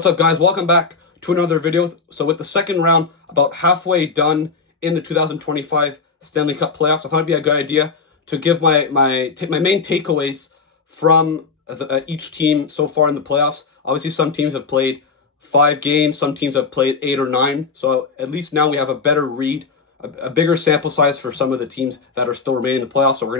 What's up, guys? Welcome back to another video. So with the second round about halfway done in the 2025 Stanley Cup playoffs, I thought it'd be a good idea to give my main takeaways from each team so far in the playoffs. Obviously, some teams have played 5 games, some teams have played 8 or 9. So at least now we have a better read, a bigger sample size for some of the teams that are still remaining in the playoffs. So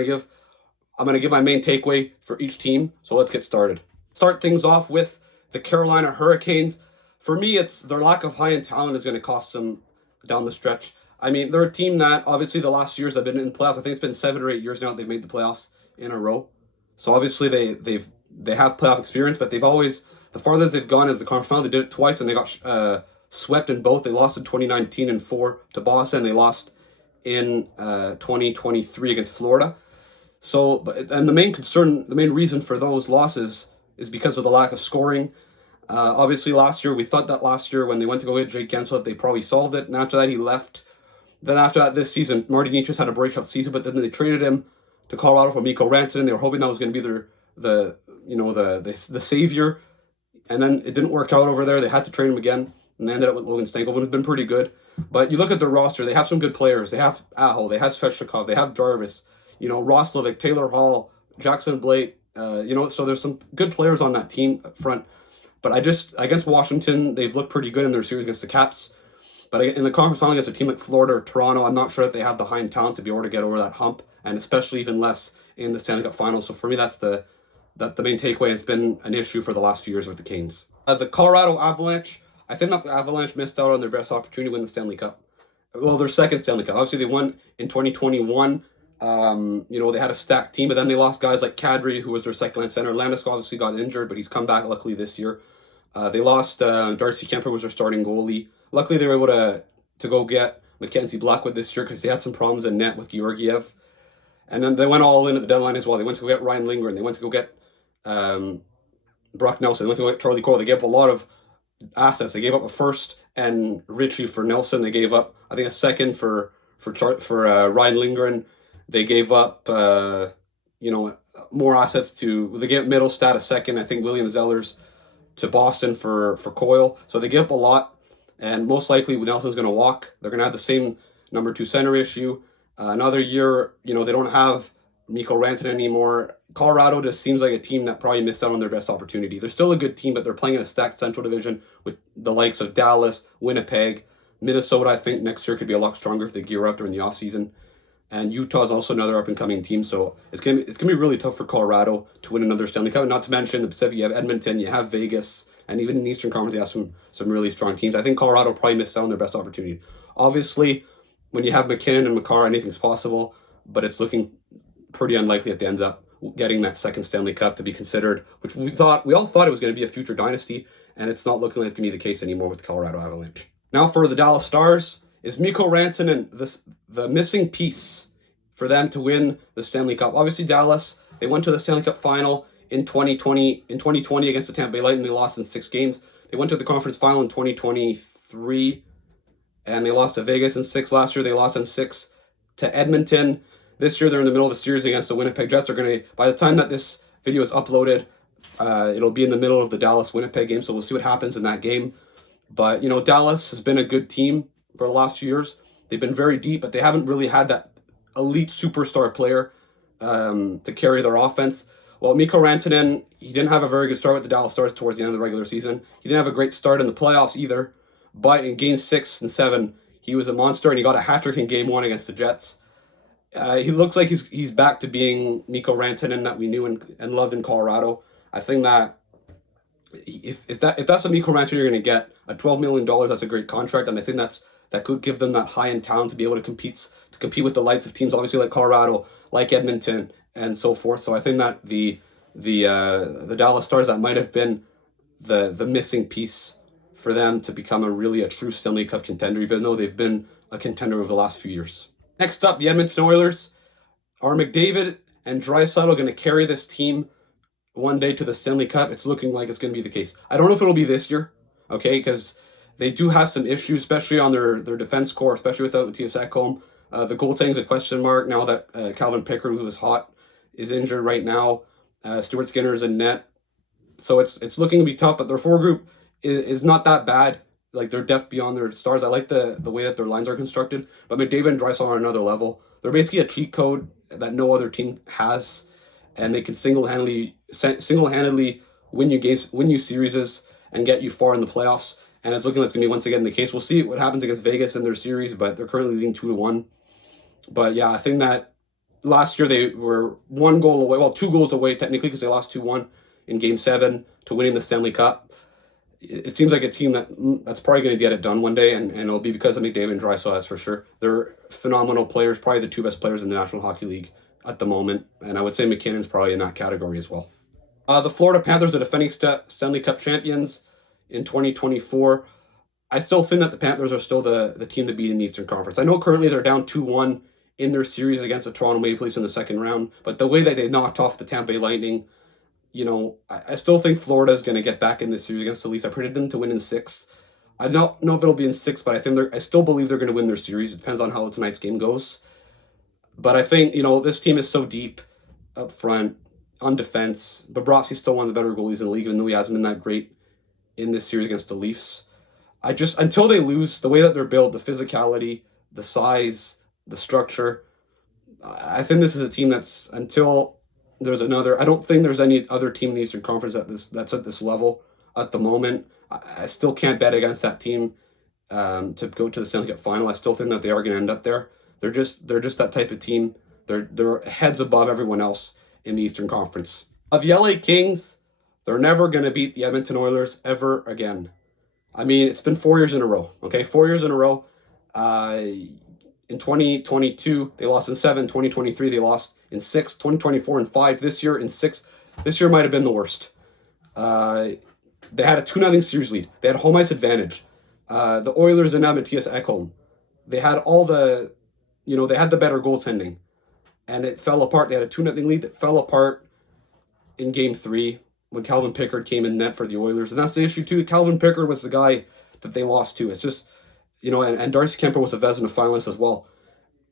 I'm gonna give my main takeaway for each team. So let's get started. Start things off with the Carolina Hurricanes. For me, it's their lack of high-end talent is going to cost them down the stretch. I mean, they're a team that obviously the last years have been in playoffs. I think it's been 7 or 8 years now they've made the playoffs in a row. So obviously they have playoff experience, but they've always, the farthest they've gone is the conference final. They did it twice and they got swept in both. They lost in 2019 and 4 to Boston. They lost in 2023 against Florida. So, and the main reason for those losses is because of the lack of scoring. Obviously, we thought that last year when they went to go get Jake Gensel, that they probably solved it. And after that, he left. Then after that, this season, Marty Necas had a breakout season, but then they traded him to Colorado for Mikko Rantanen. They were hoping that was going to be the savior. And then it didn't work out over there. They had to trade him again, and they ended up with Logan Stankoven, who's been pretty good. But you look at the roster; they have some good players. They have Aho, they have Svechnikov, they have Jarvis, Roslovic, Taylor Hall, Jackson Blake. So there's some good players on that team up front. But against Washington, they've looked pretty good in their series against the Caps. But in the conference final against a team like Florida or Toronto, I'm not sure that they have the high-end talent to be able to get over that hump, and especially even less in the Stanley Cup Finals. So for me, that's the main takeaway. It's been an issue for the last few years with the Canes. The Colorado Avalanche, I think that the Avalanche missed out on their best opportunity to win the Stanley Cup. Well, their second Stanley Cup. Obviously, they won in 2021. They had a stacked team, but then they lost guys like Kadri, who was their second line center. Landeskog obviously got injured, but he's come back luckily this year. They lost Darcy Kemper, was their starting goalie. Luckily, they were able to go get Mackenzie Blackwood this year because they had some problems in net with Georgiev. And then they went all in at the deadline as well. They went to go get Ryan Lindgren. They went to go get Brock Nelson. They went to go get Charlie Coyle. They gave up a lot of assets. They gave up a first and Richie for Nelson. They gave up, I think, a second for Ryan Lindgren. They gave up, more assets they gave Middlestat a second. I think William Zellers to Boston for Coyle. So they give up a lot, and most likely Nelson's going to walk. They're going to have the same number 2 center issue. Another year, they don't have Mikko Rantanen anymore. Colorado just seems like a team that probably missed out on their best opportunity. They're still a good team, but they're playing in a stacked Central Division with the likes of Dallas, Winnipeg, Minnesota. I think next year could be a lot stronger if they gear up during the offseason. And Utah is also another up-and-coming team, so it's gonna be really tough for Colorado to win another Stanley Cup. And not to mention the Pacific, you have Edmonton, you have Vegas, and even in the Eastern Conference, you have some really strong teams. I think Colorado probably missed out on their best opportunity. Obviously, when you have McKinnon and Makar, anything's possible, but it's looking pretty unlikely that they end up getting that second Stanley Cup to be considered, which we all thought it was going to be a future dynasty, and it's not looking like it's going to be the case anymore with the Colorado Avalanche. Now for the Dallas Stars. Is Mikko Rantanen the missing piece for them to win the Stanley Cup? Obviously, Dallas, they went to the Stanley Cup final in 2020 against the Tampa Bay Lightning. They lost in 6 games. They went to the conference final in 2023, and they lost to Vegas in 6 last year. They lost in 6 to Edmonton. This year, they're in the middle of a series against the Winnipeg Jets. By the time that this video is uploaded, it'll be in the middle of the Dallas-Winnipeg game, so we'll see what happens in that game. But, Dallas has been a good team for the last few years. They've been very deep, but they haven't really had that elite superstar player to carry their offense. Well, Mikko Rantanen, he didn't have a very good start with the Dallas Stars towards the end of the regular season. He didn't have a great start in the playoffs either, but in games 6 and 7, he was a monster, and he got a hat-trick in game 1 against the Jets. He looks like he's back to being Mikko Rantanen that we knew and loved in Colorado. I think that if that's a Mikko Rantanen you're going to get, at $12 million, that's a great contract, and I think that could give them that high-end talent to be able to compete with the lights of teams, obviously like Colorado, like Edmonton, and so forth. So I think that the Dallas Stars, that might have been the missing piece for them to become a true Stanley Cup contender, even though they've been a contender over the last few years. Next up, the Edmonton Oilers. Are McDavid and Draisaitl going to carry this team one day to the Stanley Cup? It's looking like it's going to be the case. I don't know if it'll be this year, okay, because they do have some issues, especially on their defense core, especially without Matthias Ekholm. The goaltending's a question mark now that Calvin Pickard, who was hot, is injured right now. Stuart Skinner is in net. So it's looking to be tough, but their forward group is not that bad. Like they're depth beyond their stars. I like the way that their lines are constructed. But McDavid and Draisaitl are on another level. They're basically a cheat code that no other team has, and they can single handedly win you games, win you series, and get you far in the playoffs. And it's looking like it's going to be once again the case. We'll see what happens against Vegas in their series, but they're currently leading 2-1. But yeah, I think that last year they were 1 goal away, well, 2 goals away technically because they lost 2-1 in Game 7 to winning the Stanley Cup. It seems like a team that's probably going to get it done one day, and it'll be because of McDavid and Draisaitl, that's for sure. They're phenomenal players, probably the 2 best players in the National Hockey League at the moment, and I would say McKinnon's probably in that category as well. The Florida Panthers are defending Stanley Cup champions in 2024. I still think that the Panthers are still the team to beat in the Eastern Conference. I know currently they're down 2-1 in their series against the Toronto Maple Leafs in the second round, but the way that they knocked off the Tampa Bay Lightning, I still think Florida is going to get back in this series against the Leafs. I predicted them to win in 6. I don't know if it'll be in 6, but I still believe they're going to win their series. It depends on how tonight's game goes. But I think, this team is so deep up front on defense. Bobrovsky's still one of the better goalies in the league, even though he hasn't been that great in this series against the Leafs. Until they lose, the way that they're built, the physicality, the size, the structure, I think this is a team that's, until there's another, I don't think there's any other team in the Eastern Conference that's at this level at the moment. I still can't bet against that team to go to the Stanley Cup final. I still think that they are going to end up there. They're just that type of team. They're heads above everyone else in the Eastern Conference. Of the LA Kings, they're never going to beat the Edmonton Oilers ever again. I mean, it's been 4 years in a row. Okay, 4 years in a row. In 2022, they lost in 7. 2023, they lost in 6. 2024 in 5. This year in 6. This year might have been the worst. They had a 2-0 series lead. They had home ice advantage. The Oilers and now Matthias Ekholm. They had they had the better goaltending. And it fell apart. They had a 2-0 lead that fell apart in Game 3 when Calvin Pickard came in net for the Oilers. And that's the issue, too. Calvin Pickard was the guy that they lost to. It's just, and Darcy Kemper was a Vezina finalist as well.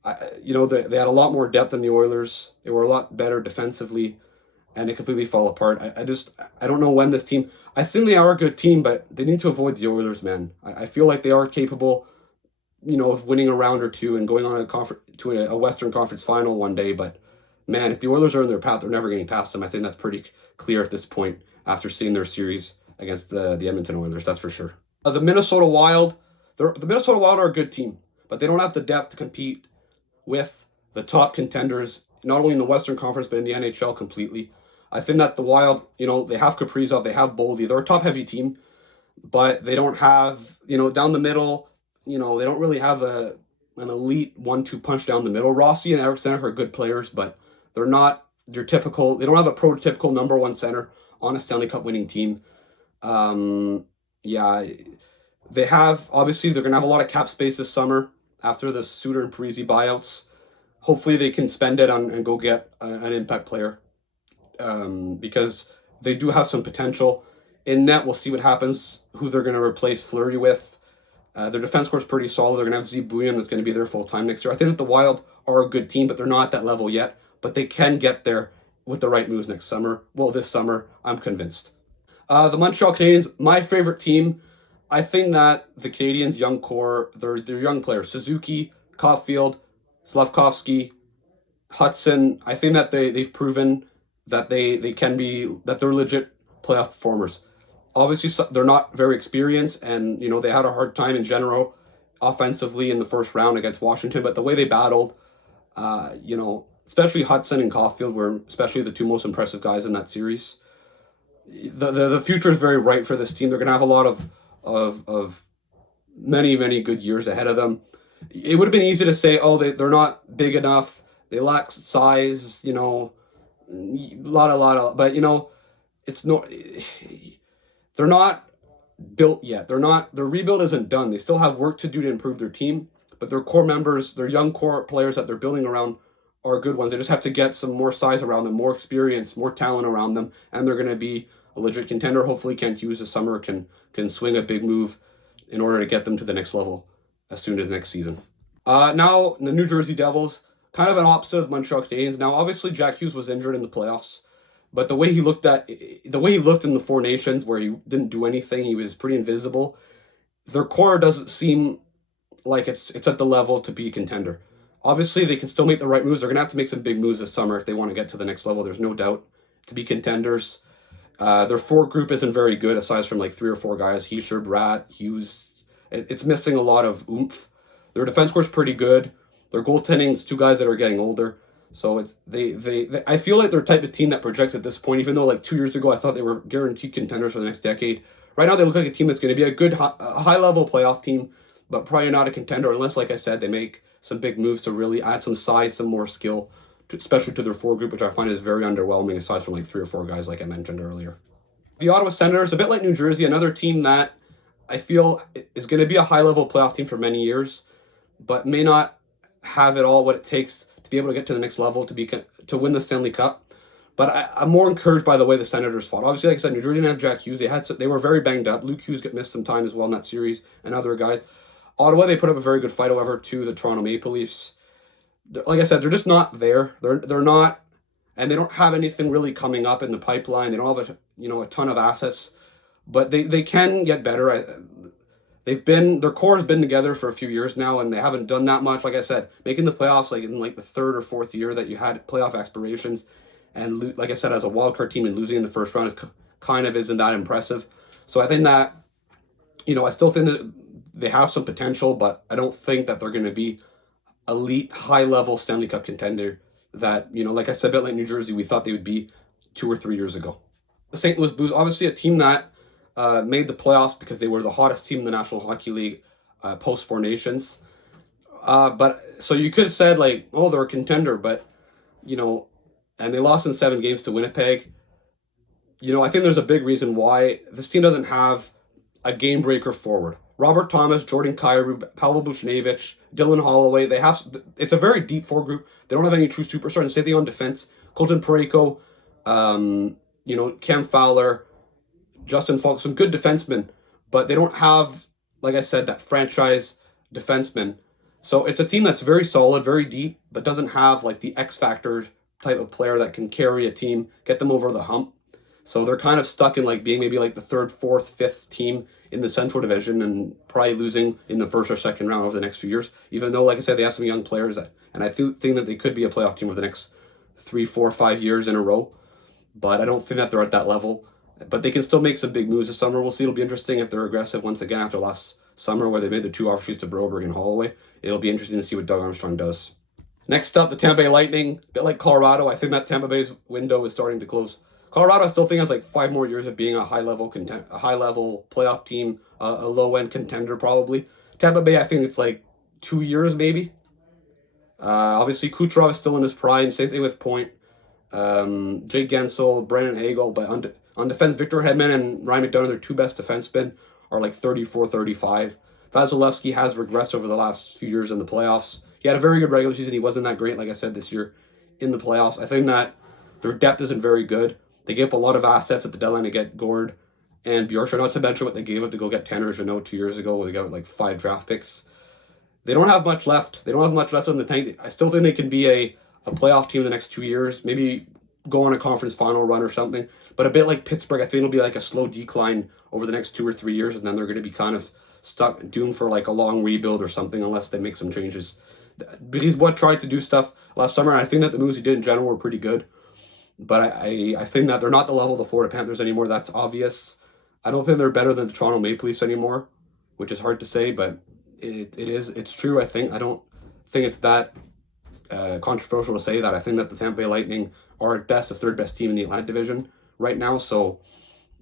They had a lot more depth than the Oilers. They were a lot better defensively, and it completely fell apart. I don't know when this team, I think they are a good team, but they need to avoid the Oilers, man. I feel like they are capable, of winning a round or two and going on a Western Conference final one day, but man, if the Oilers are in their path, they're never getting past them. I think that's pretty clear at this point after seeing their series against the Edmonton Oilers, that's for sure. The Minnesota Wild are a good team, but they don't have the depth to compete with the top contenders, not only in the Western Conference, but in the NHL completely. I think that the Wild, they have Kaprizov, they have Boldy. They're a top-heavy team, but they don't have, down the middle, they don't really have an elite 1-2 punch down the middle. Rossi and Eric Senek are good players, but they're not your typical, they don't have a prototypical number 1 center on a Stanley Cup winning team. They have, obviously, they're going to have a lot of cap space this summer after the Suter and Parise buyouts. Hopefully they can spend it on and go get an impact player because they do have some potential. In net, we'll see what happens, who they're going to replace Fleury with. Their defense core is pretty solid. They're going to have Z Bouillon that's going to be there full-time next year. I think that the Wild are a good team, but they're not at that level yet. But they can get there with the right moves next summer. Well, this summer, I'm convinced. The Montreal Canadiens, my favorite team. I think that the Canadiens' young core, they're young players. Suzuki, Caulfield, Slavkovsky, Hudson. I think that they've proven that they can be, that they're legit playoff performers. Obviously, they're not very experienced, and they had a hard time in general offensively in the first round against Washington. But the way they battled, especially Hudson and Caulfield were especially the two most impressive guys in that series. The future is very bright for this team. They're going to have a lot of many, many good years ahead of them. It would have been easy to say, they're not big enough. They lack size, but it's no, they're not built yet. Their rebuild isn't done. They still have work to do to improve their team, but their core members, their young core players that they're building around are good ones. They just have to get some more size around them, more experience, more talent around them, and they're going to be a legit contender. Hopefully Kent Hughes this summer can swing a big move in order to get them to the next level as soon as next season. Now, the New Jersey Devils, kind of an opposite of Montreal Canadiens. Now, obviously, Jack Hughes was injured in the playoffs. But the way he looked in the Four Nations, where he didn't do anything, he was pretty invisible. Their core doesn't seem like it's at the level to be a contender. Obviously, they can still make the right moves. They're gonna have to make some big moves this summer if they want to get to the next level. There's no doubt to be contenders. Their forward group isn't very good, aside from like 3 or 4 guys. Heischer, Bratt, Hughes. It's missing a lot of oomph. Their defense core is pretty good. Their goaltending is 2 guys that are getting older. So it's they I feel like they're the type of team that projects at this point. Even though like 2 years ago I thought they were guaranteed contenders for the next decade. Right now they look like a team that's going to be a good high level playoff team, but probably not a contender unless, like I said, they make some big moves to really add some size, some more skill, especially to their forward group, which I find is very underwhelming aside from like 3 or 4 guys like I mentioned earlier. The Ottawa Senators, a bit like New Jersey, another team that I feel is going to be a high-level playoff team for many years, but may not have it all what it takes to be able to get to the next level to win the Stanley Cup. But I'm more encouraged by the way the Senators fought. Obviously, like I said, New Jersey didn't have Jack Hughes. They were very banged up. Luke Hughes missed some time as well in that series, and other guys. Ottawa, they put up a very good fight, however, to the Toronto Maple Leafs. Like I said, they're just not there. They're not, and they don't have anything really coming up in the pipeline. They don't have a ton of assets, but they can get better. Their core has been together for a few years now, and they haven't done that much. Like I said, making the playoffs like in like the 3rd or 4th year that you had playoff aspirations, and like I said, as a wildcard team and losing in the first round isn't that impressive. So I think that, I still think that they have some potential, but I don't think that they're going to be elite, high-level Stanley Cup contender that, like I said, a bit like New Jersey, we thought they would be 2 or 3 years ago. The St. Louis Blues, obviously a team that made the playoffs because they were the hottest team in the National Hockey League post Four Nations. But so you could have said like, oh, they're a contender, but and they lost in 7 games to Winnipeg. I think there's a big reason why this team doesn't have a game breaker forward. Robert Thomas, Jordan Kyrou, Pavel Buchnevich, Dylan Holloway. It's a very deep forward group. They don't have any true superstars. And same thing on defense. Colton Parayko, Cam Fowler, Justin Falk, some good defensemen, but they don't have, like I said, that franchise defenseman. So it's a team that's very solid, very deep, but doesn't have like the X factor type of player that can carry a team, get them over the hump. So they're kind of stuck in like being maybe like the 3rd, 4th, 5th team in the Central Division and probably losing in the 1st or 2nd round over the next few years. Even though, like I said, they have some young players, and I think that they could be a playoff team over the next 3, 4, 5 years in a row. But I don't think that they're at that level. But they can still make some big moves this summer. We'll see. It'll be interesting if they're aggressive once again after last summer where they made the 2 offers to Broberg and Holloway. It'll be interesting to see what Doug Armstrong does. Next up, the Tampa Bay Lightning. A bit like Colorado, I think that Tampa Bay's window is starting to close. Colorado, I still think has like 5 more years of being a high-level playoff team, a low-end contender probably. Tampa Bay, I think it's like 2 years maybe. Obviously, Kucherov is still in his prime. Same thing with Point. Jake Gensel, Brandon Hagel, but on defense, Victor Hedman and Ryan McDonough, their 2 best defensemen, are like 34, 35. Vasilevsky has regressed over the last few years in the playoffs. He had a very good regular season. He wasn't that great, like I said, this year in the playoffs. I think that their depth isn't very good. They gave up a lot of assets at the deadline to get Gord and Bjorkstrand, not to mention what they gave up to go get Tanner Jeannot 2 years ago, where they got like 5 draft picks. They don't have much left. They don't have much left in the tank. I still think they can be a playoff team in the next 2 years, maybe go on a conference final run or something. But a bit like Pittsburgh, I think it'll be like a slow decline over the next 2 or 3 years, and then they're going to be kind of stuck, doomed for like a long rebuild or something, unless they make some changes. Because what tried to do stuff last summer, and I think that the moves he did in general were pretty good. But I think that they're not the level of the Florida Panthers anymore. That's obvious. I don't think they're better than the Toronto Maple Leafs anymore, which is hard to say, but it's true. I don't think it's that controversial to say that. I think that the Tampa Bay Lightning are at best the 3rd best team in the Atlantic Division right now. So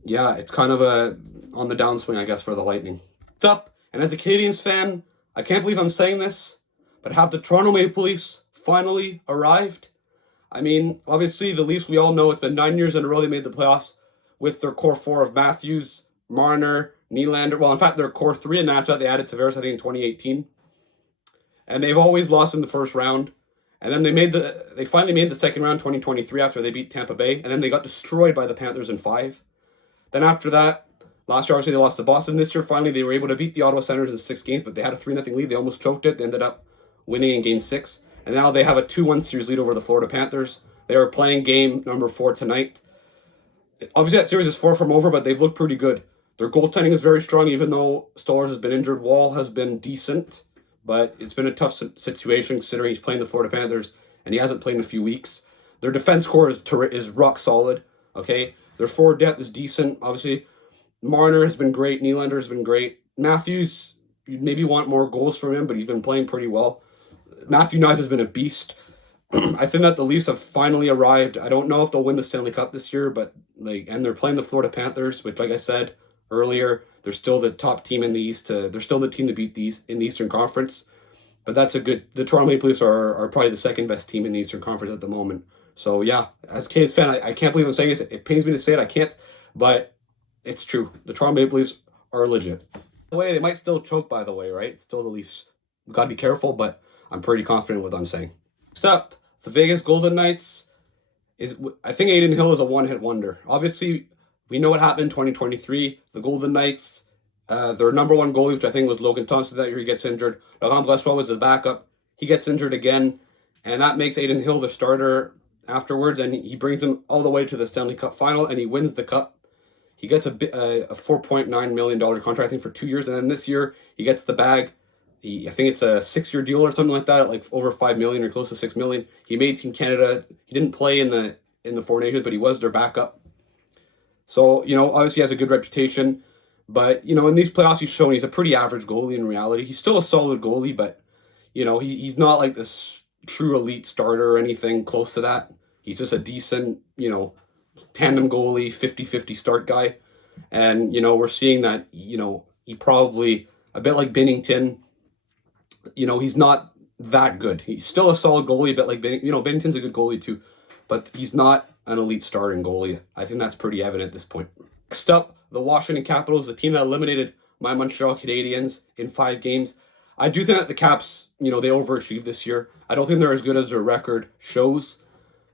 yeah, it's kind of on the downswing, I guess, for the Lightning. What's up? And as a Canadiens fan, I can't believe I'm saying this, but have the Toronto Maple Leafs finally arrived? I mean, obviously the Leafs, we all know it's been 9 years in a row they made the playoffs with their core 4 of Matthews, Marner, Nylander. Well, in fact, their core 3 in that they added Tavares, I think, in 2018. And they've always lost in the first round. And then they finally made the second round 2023 after they beat Tampa Bay. And then they got destroyed by the Panthers in 5. Then after that, last year, obviously, they lost to Boston. This year, finally, they were able to beat the Ottawa Senators in 6 games, but they had a 3-0 lead. They almost choked it. They ended up winning in Game 6. And now they have a 2-1 series lead over the Florida Panthers. They are playing game number 4 tonight. Obviously, that series is far from over, but they've looked pretty good. Their goaltending is very strong, even though Stolarz has been injured. Wall has been decent, but it's been a tough situation considering he's playing the Florida Panthers and he hasn't played in a few weeks. Their defense core is rock solid. Okay, their forward depth is decent. Obviously, Marner has been great. Nylander has been great. Matthews, you maybe want more goals from him, but he's been playing pretty well. Matthew Knies has been a beast. I think that the Leafs have finally arrived. I don't know if they'll win the Stanley Cup this year, but and they're playing the Florida Panthers, which, like I said earlier, they're still the top team in the East. They're still the team to beat these in the Eastern Conference. But that's a good. The Toronto Maple Leafs are probably the second best team in the Eastern Conference at the moment. So yeah, as a Canes fan, I can't believe I'm saying this. It pains me to say it. I can't, but it's true. The Toronto Maple Leafs are legit. By the way, they might still choke. By the way, right? It's still the Leafs. We've got to be careful, but I'm pretty confident with what I'm saying. Next up, the Vegas Golden Knights I think Adin Hill is a one-hit wonder. Obviously, we know what happened in 2023. The Golden Knights, their number one goalie, which I think was Logan Thompson that year, he gets injured. Laurent Brossoit was the backup. He gets injured again, and that makes Adin Hill the starter afterwards, and he brings them all the way to the Stanley Cup final, and he wins the Cup. He gets a $4.9 million contract, I think, for 2 years, and then this year he gets the bag. I think it's a 6-year deal or something like that, at like over $5 million or close to $6 million. He made Team Canada. He didn't play in the Four Nations, but he was their backup. So, obviously he has a good reputation. But, in these playoffs he's shown he's a pretty average goalie in reality. He's still a solid goalie, but, he's not like this true elite starter or anything close to that. He's just a decent, tandem goalie, 50-50 start guy. And, we're seeing that, he probably, a bit like Binnington, he's not that good. He's still a solid goalie, but like Binnington's a good goalie too, but he's not an elite starting goalie. I think that's pretty evident at this point. Next up, the Washington Capitals, the team that eliminated my Montreal Canadiens in 5 games. I do think that the Caps, they overachieved this year. I don't think they're as good as their record shows.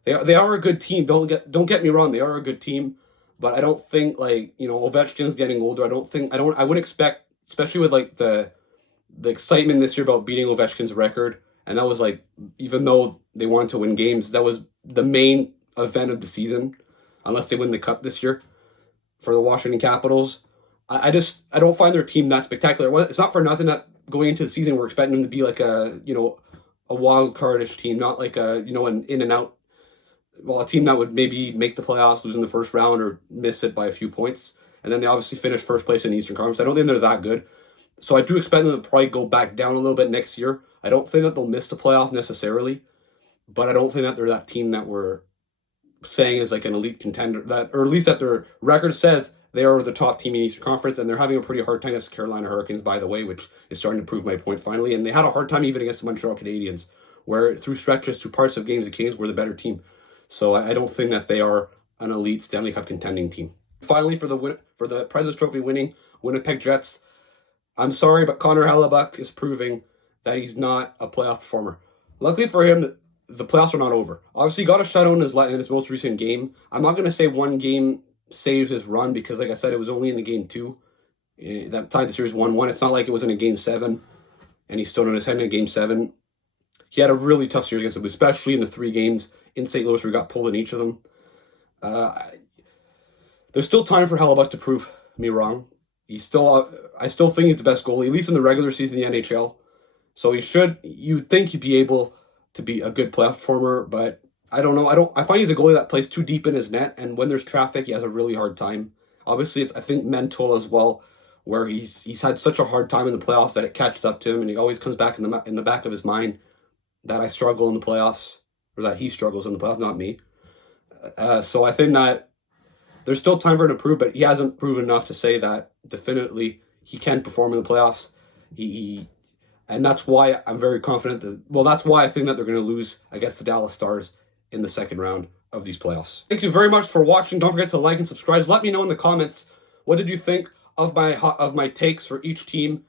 They are a good team. Don't get me wrong. They are a good team, but I don't think Ovechkin's getting older. I wouldn't expect, especially with like the excitement this year about beating Ovechkin's record, and that was even though they wanted to win games, that was the main event of the season, unless they win the Cup this year for the Washington Capitals. I don't find their team that spectacular. It's not for nothing that going into the season we're expecting them to be like a wild cardish team, not like an in and out. Well, a team that would maybe make the playoffs, lose in the first round or miss it by a few points, and then they obviously finished first place in the Eastern Conference. I don't think they're that good. So I do expect them to probably go back down a little bit next year. I don't think that they'll miss the playoffs necessarily, but I don't think that they're that team that we're saying is like an elite contender, or at least that their record says they are the top team in the Eastern Conference, and they're having a pretty hard time against Carolina Hurricanes, by the way, which is starting to prove my point finally. And they had a hard time even against the Montreal Canadiens, where through stretches, through parts of games, the Canes were the better team. So I don't think that they are an elite Stanley Cup contending team. Finally, for the President's Trophy winning Winnipeg Jets, I'm sorry, but Connor Hellebuyck is proving that he's not a playoff performer. Luckily for him, the playoffs are not over. Obviously, he got a shutout in his most recent game. I'm not going to say one game saves his run because, like I said, it was only in the game 2. That tied the series 1-1. It's not like it was in a game 7, and he stood on his head in a game 7. He had a really tough series against them, especially in the 3 games in St. Louis where he got pulled in each of them. There's still time for Hellebuyck to prove me wrong. I still think he's the best goalie, at least in the regular season in the NHL. So you'd think he'd be able to be a good playoff performer, but I don't know. I find he's a goalie that plays too deep in his net, and when there's traffic, he has a really hard time. Obviously, it's, I think, mental as well, where he's had such a hard time in the playoffs that it catches up to him, and he always comes back in the back of his mind that I struggle in the playoffs, or that he struggles in the playoffs, not me. So I think that there's still time for him to prove, but he hasn't proven enough to say that definitely he can perform in the playoffs. And that's why I'm very confident that's why I think that they're going to lose against the Dallas Stars in the second round of these playoffs. Thank you very much for watching. Don't forget to like and subscribe. Let me know in the comments, what did you think of my takes for each team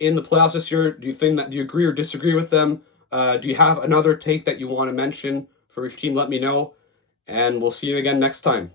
in the playoffs this year? Do you agree or disagree with them? Do you have another take that you want to mention for each team? Let me know, and we'll see you again next time.